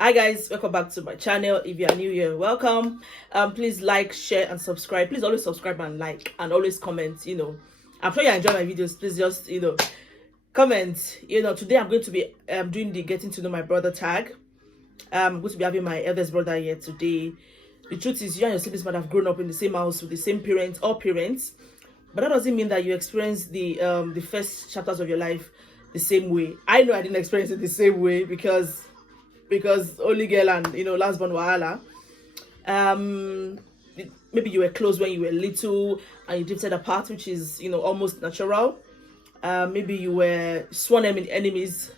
Hi guys, welcome back to my channel. If you are new here, welcome. Please like, share and subscribe. Please always subscribe and like and always comment. I'm sure you enjoy my videos. Please just comment. Today I'm going to be doing the getting to know my brother tag. I'm going to be having my eldest brother here today. The truth is, you and your siblings might have grown up in the same house with the same parents or parents, but that doesn't mean that you experience the first chapters of your life the same way. I know I didn't experience it the same way because only girl and last born wahala. Maybe you were close when you were little and you drifted apart, which is almost natural. Maybe you were sworn enemies,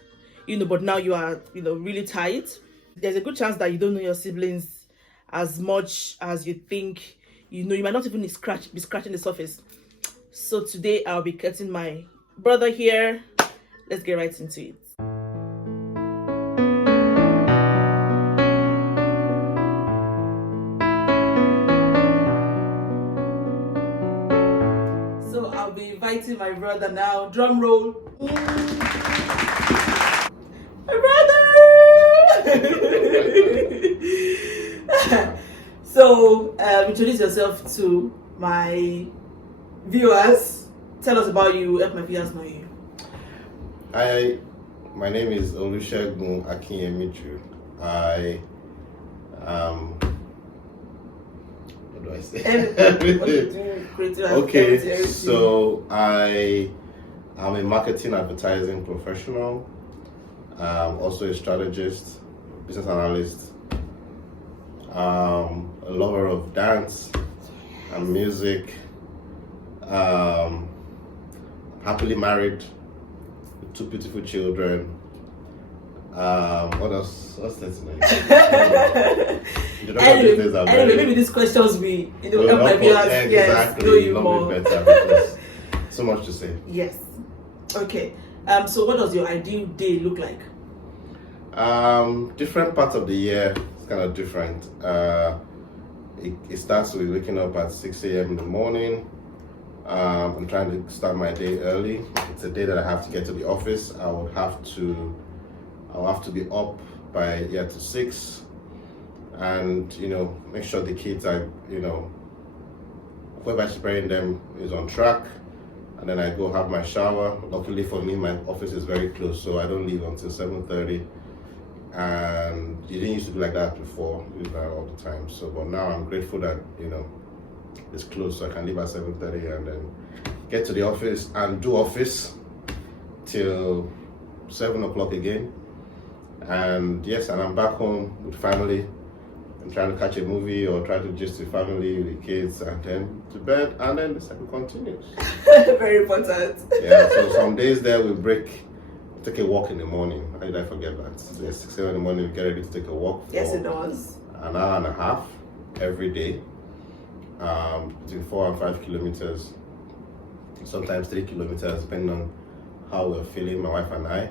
but now you are really tight. There's a good chance that you don't know your siblings as much as you think. You might not even be scratching the surface. So today I'll be cutting my brother here. Let's get right into it. So I'll be inviting my brother now. Drum roll. My brother! So introduce yourself to my viewers. Tell us about you. Help my viewers know you. Hi, my name is Olusegun Akinyemichu. What do I say? Okay, so I am a marketing advertising professional. Also a strategist, business analyst, a lover of dance and music, happily married with 2 beautiful children. What else? What's that? Anyway, maybe these questions will help my viewers know you more. Better because so much to say. Yes. Okay. So what does your ideal day look like? Different parts of the year it's kind of different. It starts with waking up at 6 a.m. in the morning. I'm trying to start my day early. It's a day that I have to get to the office. I'll have to be up by to 6, and make sure the kids are whoever's preparing them is on track. And then I go have my shower. Luckily for me, my office is very close, so I don't leave until 7:30. And it didn't used to be like that before. It was all the time. So, but now I'm grateful that it's close, so I can leave at 7:30 and then get to the office and do office till 7 o'clock again. And yes, and I'm back home with family. I'm trying to catch a movie or try to gist with family, with the kids, and then to bed, and then the cycle continues. Very important. Yeah, so some days there we take a walk in the morning. How did I forget that? So it's 6 in the morning, we get ready to take a walk. Yes, it does. An hour and a half every day, between 4 and 5 kilometers, sometimes 3 kilometers, depending on how we're feeling, my wife and I.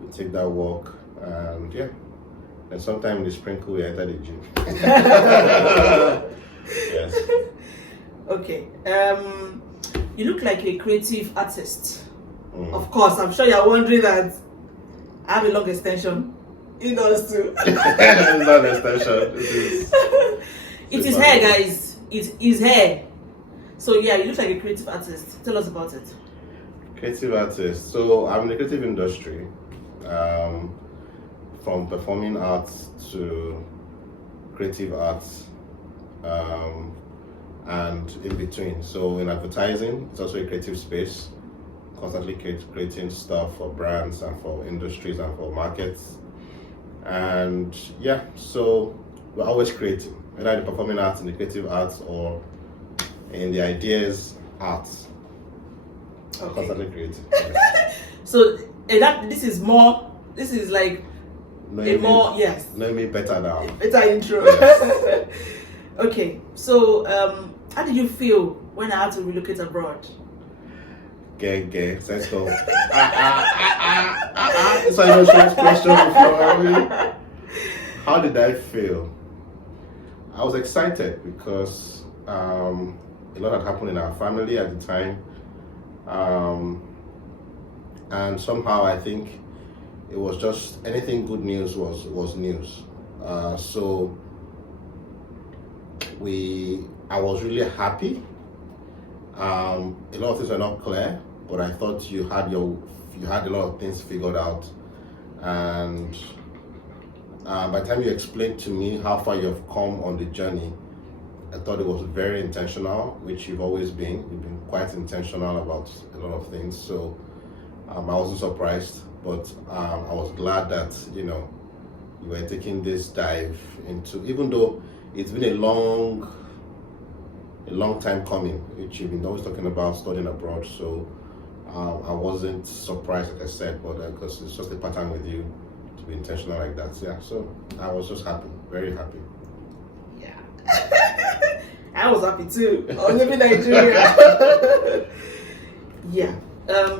We take that walk, and and sometimes in the sprinkle we enter the gym. Yes. Okay. You look like a creative artist. Of course, I'm sure you're wondering that I have a long extension. He does too. It's not an extension. It is hair, guys. It is hair. So you look like a creative artist. Tell us about it. Creative artist. So I'm in the creative industry. From performing arts to creative arts, and in between. So in advertising, it's also a creative space, constantly creating stuff for brands and for industries and for markets. And so we're always creating, whether in the performing arts, in the creative arts, or in the ideas arts. Okay. Constantly creating. So this is like Know me better now. Better intro. Yes. Okay, so how did you feel when I had to relocate abroad? Gay, let's go. It's like a short question before. How did I feel? I was excited because a lot had happened in our family at the time. And somehow I think it was just anything good news was news. So I was really happy. A lot of things are not clear, but I thought you had a lot of things figured out, and by the time you explained to me how far you have come on the journey, I thought it was very intentional, which you've always been. You've been quite intentional about a lot of things, so I wasn't surprised, but I was glad that you were taking this dive into, even though it's been a long time coming, which you've been always talking about studying abroad. So I wasn't surprised, like I said, but because it's just a pattern with you to be intentional like that. Yeah, so I was just happy, very happy. Yeah. I was happy too. I was living in Nigeria. Yeah.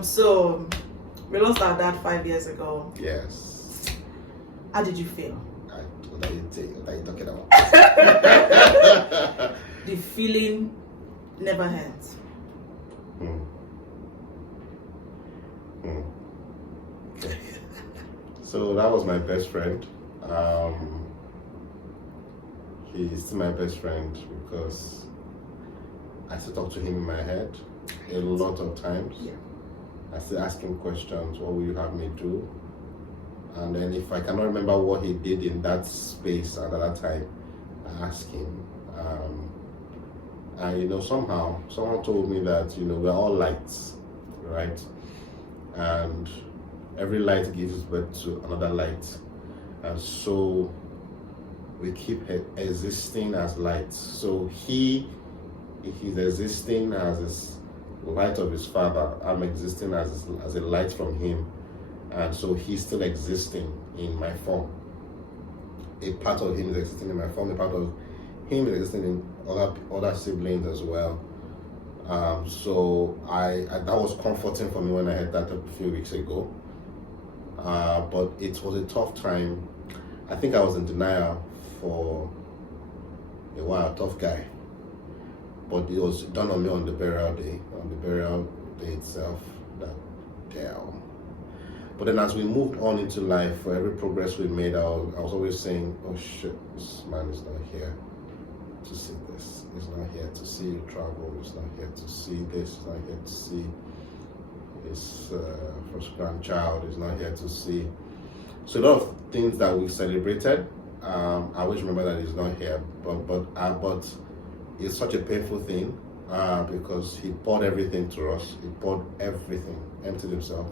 So we lost our dad 5 years ago. Yes. How did you feel? What are you talking about? The feeling never ends. Okay. So that was my best friend. He's still my best friend because I still talk to him in my head a lot of times. Yeah. I still ask him questions. What will you have me do? And then if I cannot remember what he did in that space at that time, I ask him. And somehow someone told me that we're all lights, right? And every light gives birth to another light, and so we keep existing as lights. So he's existing as this light of his father. I'm existing as a light from him, and so he's still existing in my form. A part of him is existing in my form. A part of him is existing in other siblings as well. So I that was comforting for me when I heard that a few weeks ago. But it was a tough time. I think I was in denial for a while, tough guy. But it was done on me on the burial day itself. That damn. But then as we moved on into life, for every progress we made, I was always saying, oh shit, this man is not here to see this. He's not here to see you travel. He's not here to see this. He's not here to see his first grandchild. He's not here to see. So a lot of things that we celebrated, I always remember that he's not here. But it's such a painful thing because he poured everything to us. He poured everything, emptied himself,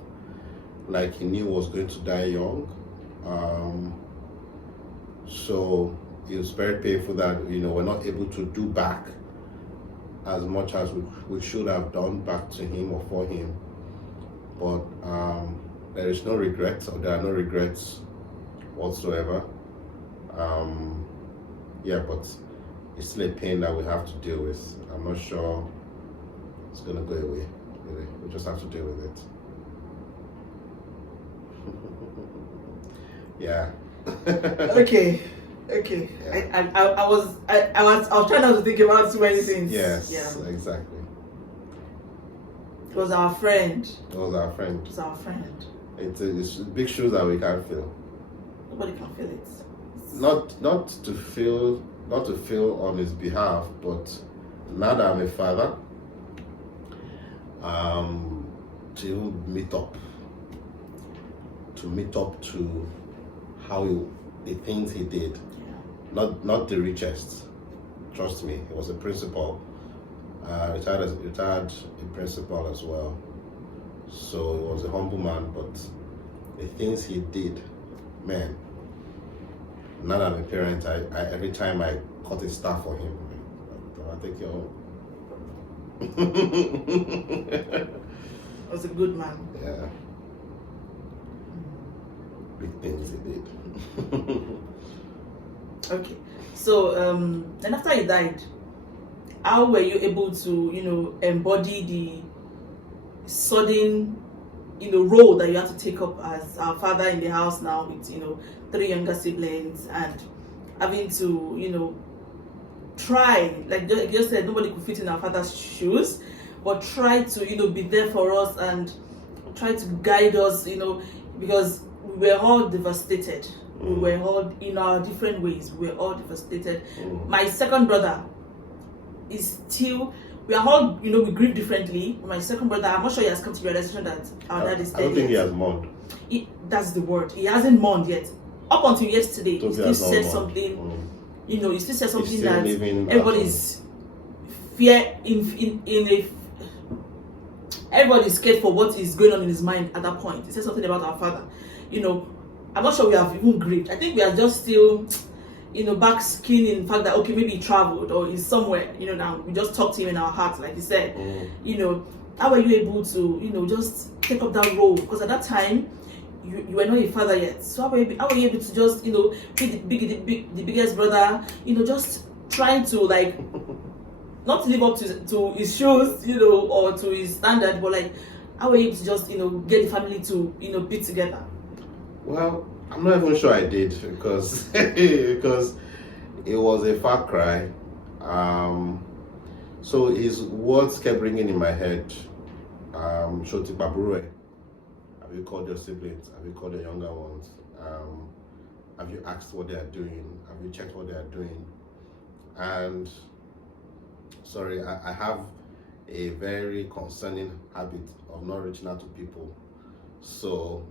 like he knew he was going to die young. So it was very painful that we're not able to do back as much as we should have done back to him or for him. But there is no regrets, or there are no regrets whatsoever. But it's still a pain that we have to deal with. I'm not sure it's gonna go away. Really, we just have to deal with it. Yeah. Okay. Yeah. I was trying not to think about too many things. Yes. Yeah. Exactly. It was our friend. It's big shoes that we can't fill. Nobody can feel it. Not to feel on his behalf, but now that I'm a father, to meet up to how the things he did. Yeah. Not the richest. Trust me, he was a principal. Retired a principal as well. So he was a humble man, but the things he did, man. Now that I'm a parent, I every time I cut a staff for him, I take you home. He was a good man. Yeah. Big things he did. Okay. So then after he died, how were you able to, embody the sudden, role that you had to take up as our father in the house now with, 3 younger siblings, and having to, try, like you just said, nobody could fit in our father's shoes, but try to, be there for us and try to guide us, because we were all devastated. We were all in our different ways. We were all devastated. Mm. My second brother is still. We are all, we grieve differently. My second brother, I'm not sure he has come to the realization that our dad is dead. I don't think he yet. has mourned. That's the word. He hasn't mourned yet. Up until yesterday, So he still said something. He still said something still that everybody's fear in a. Everybody's scared for what is going on in his mind at that point. He said something about our father. I'm not sure we have even grieved. I think we are just still, basking in the fact that, okay, maybe he traveled or he's somewhere, now we just talk to him in our hearts, like he said. How were you able to, just take up that role? Because at that time, you were not a father yet. So how were you able to just, be the biggest brother, just trying to, like, not live up to his shoes, or to his standard, but, like, how were you able to just, get the family to, be together? Well, I'm not even sure I did because because it was a far cry. So his words kept ringing in my head. Shoti Baburwe. Have you called your siblings? Have you called your younger ones? Have you asked what they are doing? Have you checked what they are doing? And sorry, I have a very concerning habit of not reaching out to people. So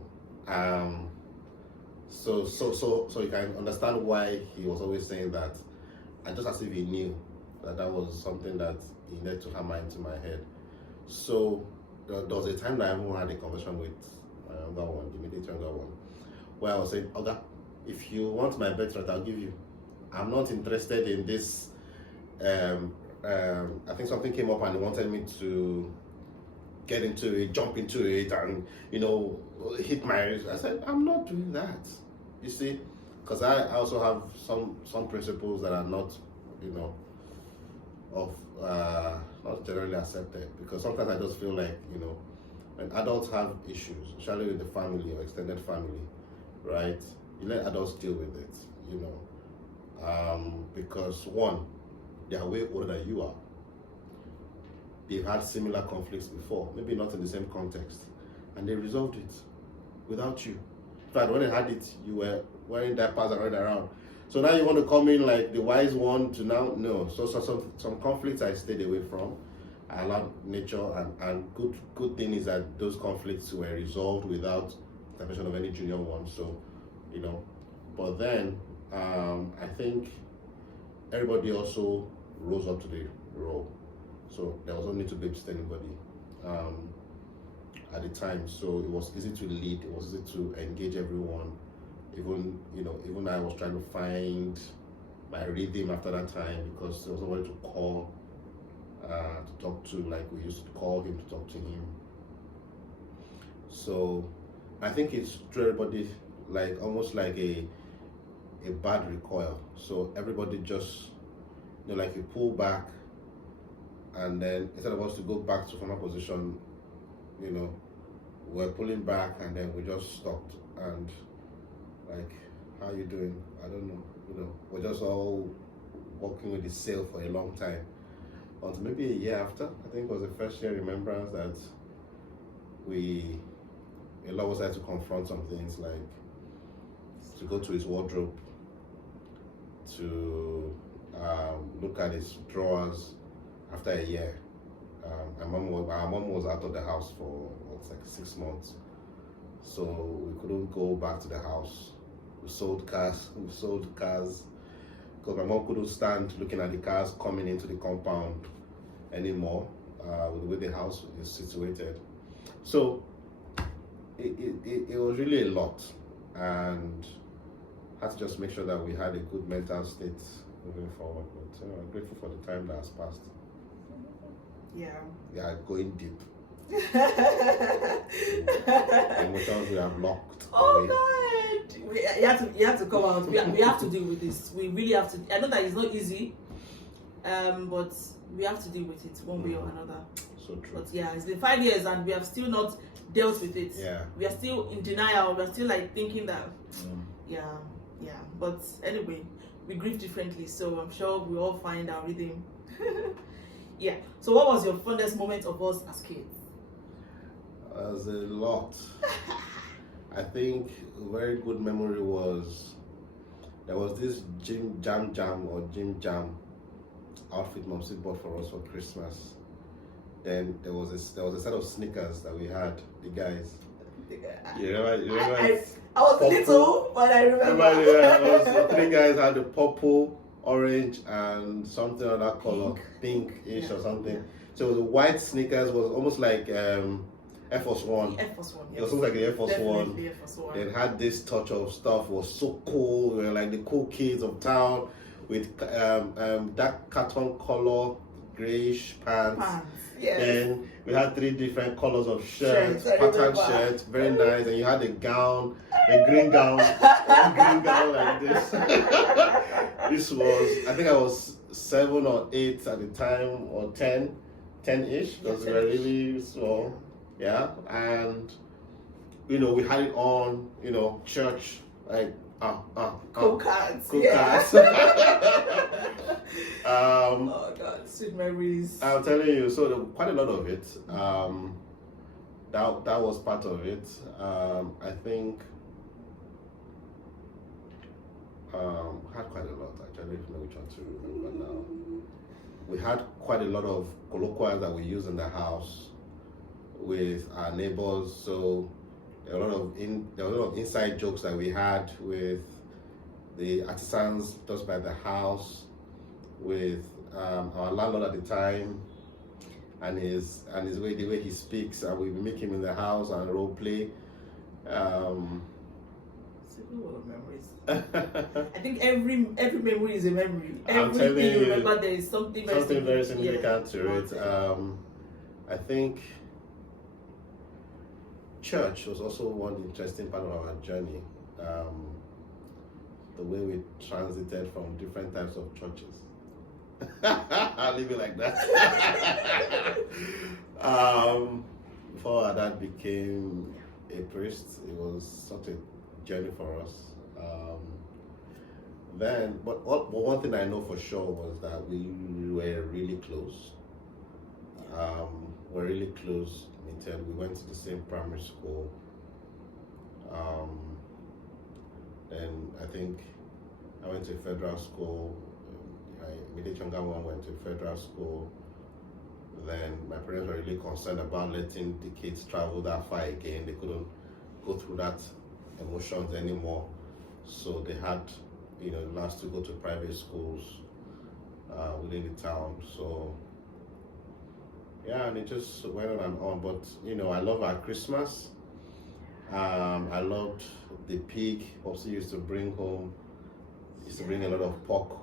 so you can understand why he was always saying that, and just as if he knew that was something that he needed to hammer into my head. So there was a time that I even had a conversation with my younger one, the immediate younger one, where I was saying, Oga, if you want my birthright, I'll give you. I'm not interested in this. I think something came up and he wanted me to get into it, jump into it, and hit my. I said, I'm not doing that. You see, because I also have some principles that are not, not generally accepted. Because sometimes I just feel like, when adults have issues, especially with the family or extended family, right? You let adults deal with it, because one, they are way older than you are. They've had similar conflicts before, maybe not in the same context, and they resolved it without you. In fact, when they had it, you were wearing diapers and running around. So now you want to come in like the wise one to now? No. So some conflicts I stayed away from. I allowed nature, and good thing is that those conflicts were resolved without intervention of any junior one. So, but then I think everybody also rose up to the role. So there was no need to babysit anybody at the time. So it was easy to lead. It was easy to engage everyone. Even I was trying to find my rhythm after that time, because there was nobody to call, to talk to, like we used to call him to talk to him. So I think it's to everybody, like almost like a bad recoil. So everybody just, like you pull back, and then instead of us to go back to former position, we're pulling back, and then we just stopped, and like, how you doing? I don't know. We're just all walking with the sail for a long time. Until maybe a year after, I think it was the first year remembrance that a lot was had to confront some things, like to go to his wardrobe, to look at his drawers after a year. Our mom was out of the house for like 6 months, so we couldn't go back to the house. We sold cars because my mom couldn't stand looking at the cars coming into the compound anymore, with the way the house is situated. So it was really a lot, and had to just make sure that we had a good mental state moving forward. But I'm grateful for the time that has passed. Yeah, going deep. Emotions we have locked. Oh away. God! You have to come out. We have to deal with this. We really have to. I know that it's not easy, but we have to deal with it one way or another. So true. But yeah, it's been 5 years and we have still not dealt with it. Yeah. We are still in denial. We are still like thinking that. Yeah. But anyway, we grieve differently, so I'm sure we all find our rhythm. Yeah. So what was your fondest moment of us as kids? There's a lot. I think a very good memory was There was this Jim Jam outfit Momsy bought for us for Christmas. Then there was a set of sneakers that we had, the guys. You remember I was little, but I remember. The 3 guys had the purple, orange, and something of that color, pink-ish or something. So the white sneakers was almost like Air Force One. Air Force One. It was almost like the Air Force One. Air Force One. It had this touch of stuff. Was so cool. We were like the cool kids of town with that carton color, grayish pants. Yes. Then we had 3 different colors of shirts, patterned shirts, very nice. And you had a gown, a green gown like this. This was, I think I was 7 or 8 at the time, or 10-ish, because we were really small. Yeah, and we had it on, church, like cool cards. Cool cards. Oh God, sweet memories. I'm telling you, so quite a lot of it. That was part of it. I think had quite a lot. Actually, I don't even know which one to remember now. We had quite a lot of colloquials that we used in the house with our neighbors. So there were a lot of inside jokes that we had with the artisans just by the house, with our landlord at the time, and the way he speaks, and we make him in the house and role play. Memories. I think every memory is a memory. Everything you remember, there is something very significant to it. I think church was also one interesting part of our journey. The way we transited from different types of churches. I'll leave it like that. Before our dad became a priest, it was such a journey for us. But one thing I know for sure was that we were really close. We're really close. We went to the same primary school. Then I think I went to a federal school. My younger one went to a federal school. Then my parents were really concerned about letting the kids travel that far again. They couldn't go through that emotions anymore. So they had, last to go to private schools within the town. So yeah, and it just went on and on. But I love our Christmas. I loved the pig. Also used to bring home. Used to bring a lot of pork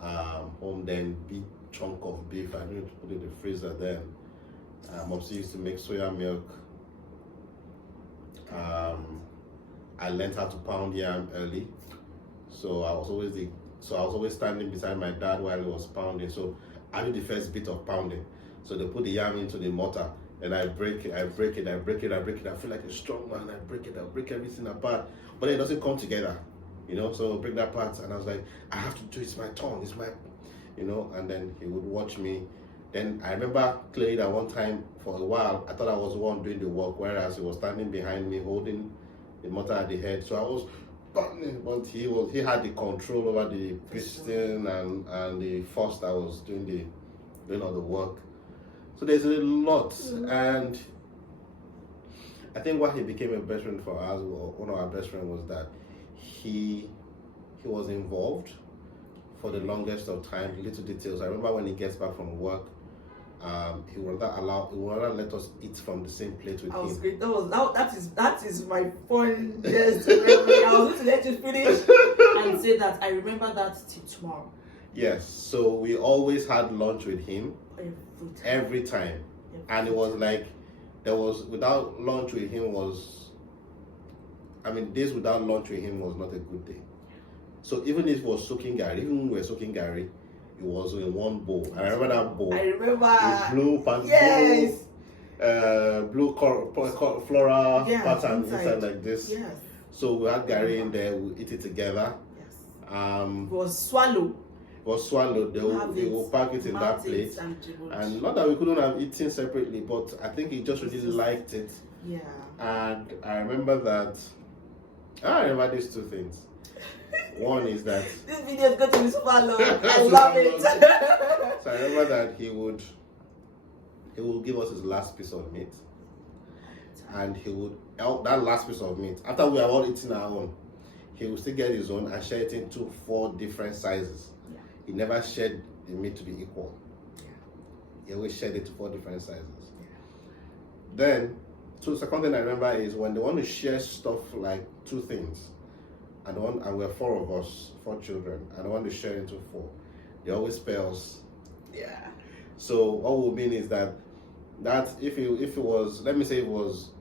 home. Then big chunk of beef. I need to put it in the freezer. Then also used to make soya milk. I learned how to pound yam early, so I was always standing beside my dad while he was pounding. So I did the first bit of pounding. So they put the yam into the mortar, and I break it. I feel like a strong man. I break everything apart, but it doesn't come together, So break that part, and I was like, I have to do it. It's my turn. It's my, And then he would watch me. Then I remember clearly that one time for a while I thought I was the one doing the work, whereas he was standing behind me holding the mortar at the head. So I was pounding, but he had the control over the piston and the force that was doing all the work. So there's a lot, and I think why he became a best friend for us, or one of our best friends, was that he was involved for the longest of time. Little details. I remember when he gets back from work, he will not let us eat from the same plate with him. Great. That is my fondest memory. I was going to let you finish and say that I remember that till tomorrow. Yes, so we always had lunch with him every time. And it was like without lunch with him days without lunch with him was not a good day. So even if it was soaking gari, even when we were soaking gari, it was in one bowl. And I remember that bowl. I remember. Blue pan. Yes. Blue floral pattern inside like this. Yes. So we had gari in there. We eat it together. Yes. It was swallowed. They will pack it in that plate. And not that we couldn't have eaten separately, but I think he just really liked it. And I remember these two things. One is that this video is going to be super long. I Super love it. so I remember that he would give us his last piece of meat, and he would that last piece of meat after we have all eaten our own. He would still get his own and share it into 4 different sizes. Yeah. He never shared the meat to be equal. Yeah. He always shared it to 4 different sizes. Yeah. Then, so the second thing I remember is when they want to share stuff like 2 things, and we're 4 of us, 4 children, and they want to share into 4. They always pay us. Yeah. So what will mean is that if it was, let me say it was,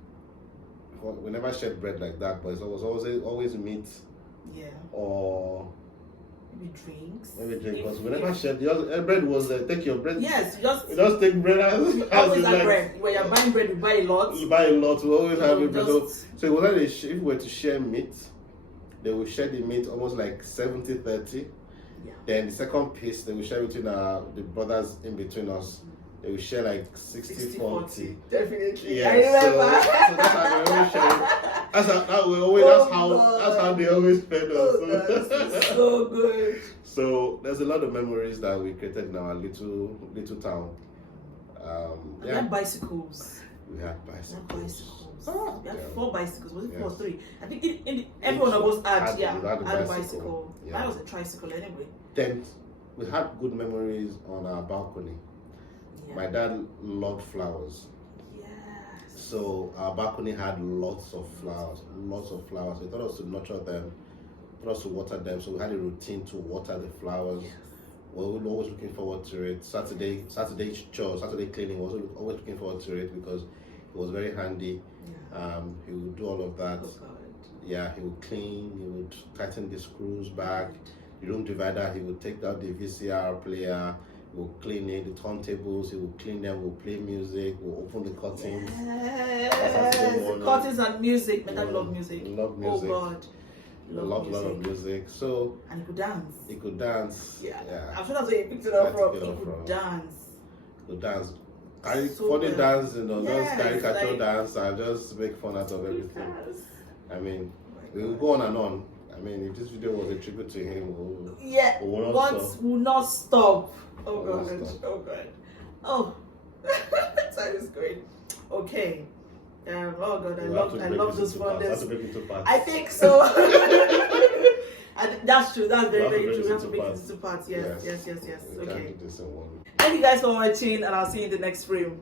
we never shared bread like that, but it was always meat. Yeah. Or maybe drinks. Because we never shared. Bread was take your bread. Yes, you just take bread as you always have like, bread. When you're buying bread, you buy a lot. You buy a lot. We always have it. Just, so it was like if we were to share meat, they will share the meat almost like 70-30. Yeah. Then the second piece they will share between the brothers in between us. They will share like 60-40. Definitely. Yeah, I remember. So that's how we always share. That's how they always fed us. Oh, God, this is so good. So there's a lot of memories that we created in our little town. We had bicycles. We had bicycles. We had 4 bicycles. Was it 4 or Yes. 3? I think every one of us had a a bicycle. Yeah. Mine was a tricycle anyway. Then we had good memories on our balcony. Yeah. My dad loved flowers. Yes. So our balcony had lots of flowers. He taught us to nurture them, taught us to water them. So we had a routine to water the flowers. Yes. We were always looking forward to it. Saturday chores, Saturday cleaning, we was always looking forward to it because it was very handy. Yeah. He would do all of that. Oh, God. Yeah, he would clean, he would tighten the screws back. The room divider, he would take out the VCR player, he would clean it, the turntables, he would clean them, we'll play music, we'll open the curtains. Yes. Curtains and music. My dad loved music. Love music. Oh, God. A lot of music. So and he could dance. He could dance. Yeah. Yeah. I'm sure that's where he picked it up from. He could from. dance. He could dance. So Funny well. dance, Yes, just caricature like- dance and just make fun out of everything. Yes. I mean, Oh we my will God. go on and on. I mean, if this video was a tribute to him, Yeah, we will not once stop. will not stop. Oh, Will not God. stop. Oh, God. Oh, time is going. Okay. Oh, God, I love those wonders. I think so. And that's true. That's very, very true. We have to break it into parts. Yes. We Okay. can't do this in one. Thank you guys for watching, and I'll see you in the next frame.